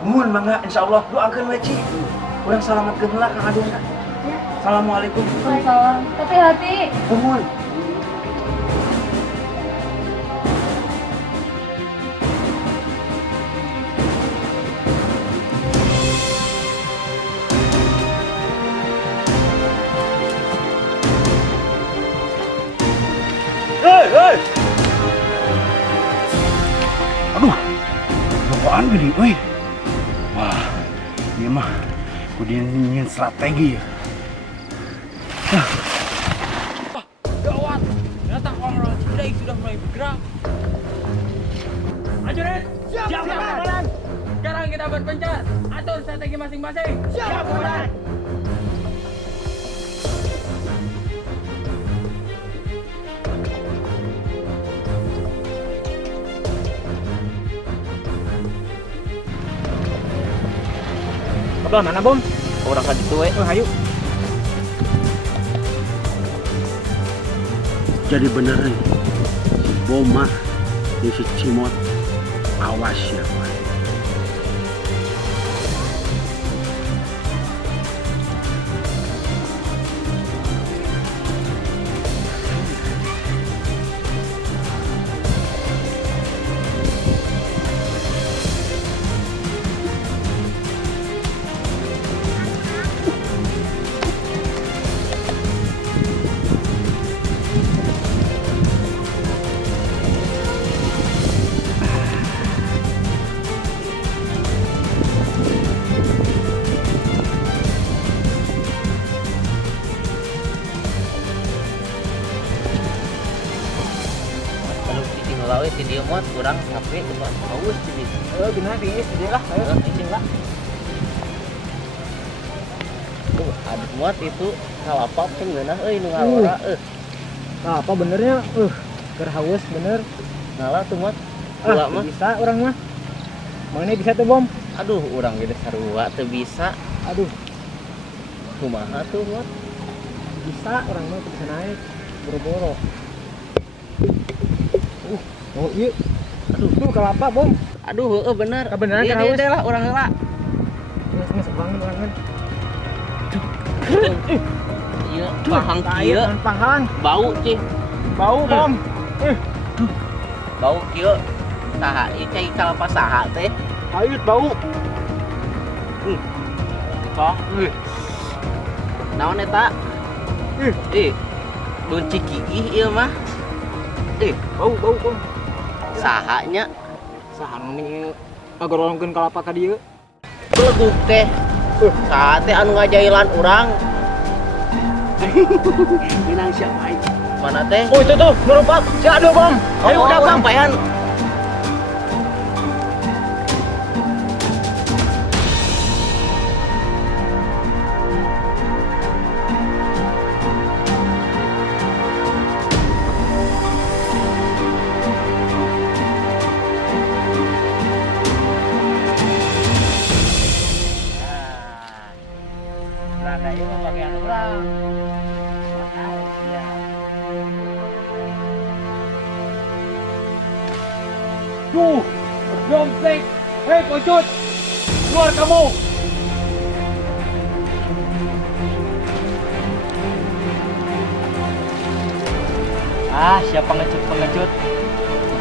Mun mangga insyaallah doakeun we Ci. Urang salametkeun heula Kang Aduna. Ya. Assalamualaikum. Waalaikumsalam. Hati-hati. Mun. Hei! Aduh, apaan gini, woi? Wah, dia mah kudu nyiin strategi ya. Gawat, ternyata orang Cidai sudah mulai bergerak. Prajurit, siap komandan. Sekarang kita berpencar, atur strategi masing-masing. Siap komandan. Belah mana bom? Orang kan itu, Ayo. Jadi bener nih, si Boma dan si Cimot awas ya, Pak. Kalau cicing lawe di dia muat kurang capek cuma haus jadi. Benar tinggi dia lah. Ayo. Cicing lah. Tuh, ada muat itu kalapap kan geunah nu ngalora Nah, apa benernya? Haus bener. Ngalah tuh muat. Gula mah. Bisa orang mah. Mana bisa tuh bom? Aduh, urang ge sarua teu bisa. Aduh, Kumaha tuh muat? bisa orang mah bisa naik. Boro-boro. Oh iya. Aduh, tuh kelapa bom. Aduh, bener. Kebenaran Iya, kan haus. deh lah urang heula. Nges banget orang kan. Iya, pahang kieu. Pahang. Bau, Cing. Bau bom. Bau kieu. Saha ieu cai kalapa saha teh? Ayo bau. Kok? Naon eta? Bunci gigih ieu mah. Bau bom. Sahanya Sahan nih ngagorongkeun kalapa ka dieu. beleguk teh. Saha teh anu ngajailan urang. Minang siapa itu? Mana teh? Oh itu tuh, nurumpak. Si aduh bom. Ayo udah bom. sampaian. Belanda itu bagian urang. Tuh, berdomsek. Hei pojok, keluar kamu. Siapa pengecut?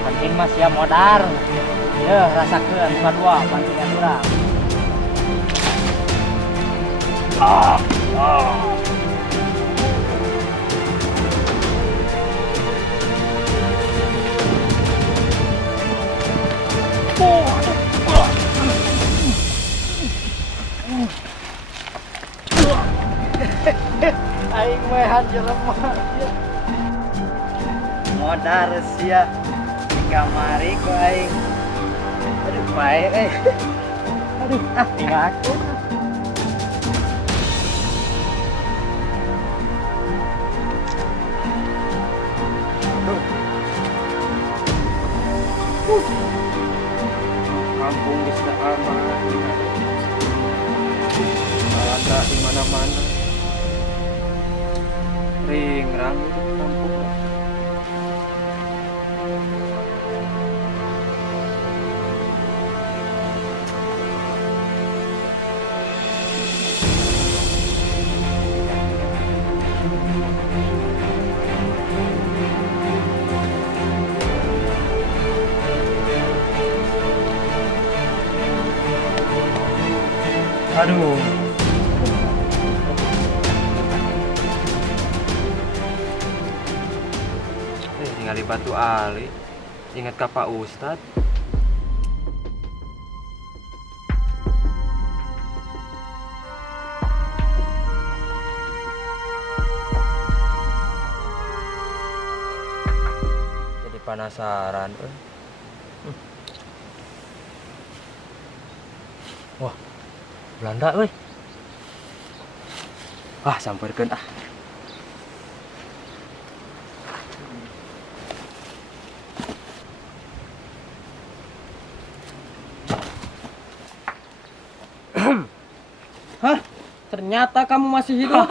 Penting mas ya modar. Ya, rasakan dua bantingan urang. Aing mehan jelema. Modar sia di kamari ku aing. Aduh bae Aduh, tinggal aku. Kampung bisa aman. Balanda di mana-mana. Ringrang itu kampung. Aduh. Tinggal di Batu Ali. Ingat ka Pak Ustad? Jadi penasaran. Wah, Belanda euy. Sampeurkeun ah. Hah? Ternyata kamu masih hidup.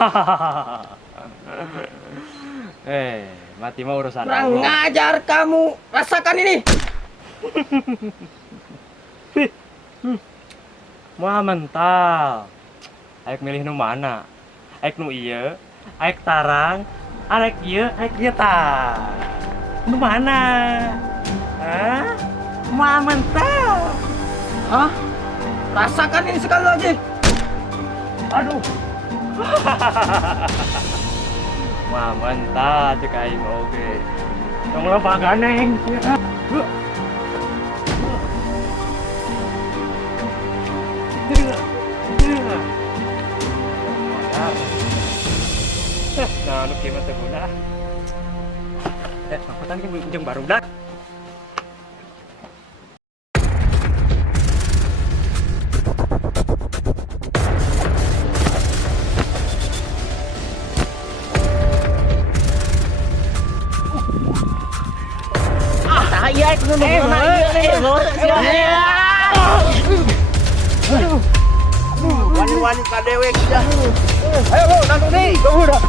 Mati mah urusan Kurang Allah. ngajar kamu. Rasakan ini. Wah mental. Aek milih nu mana? Aek nu ieu, aek tarang, aek ieu tah. Nu mana? Hah? Wah mental. Hah? Rasakan ini sekali lagi. Aduh. Wah mental cek aing oge. Tong lomba ganeng. Nah, nu kieu mah teu guna. Angkutan ke jeung barudak. Wani-wani kadewek dah. Ayo, Bu, nangkep nih. Tunggu dah.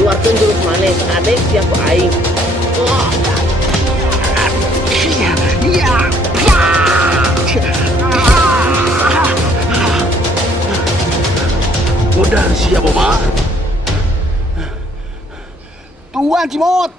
Keluarkan jurus maneh adek siapa aing. Udah siap, Oma. Tuan Cimot.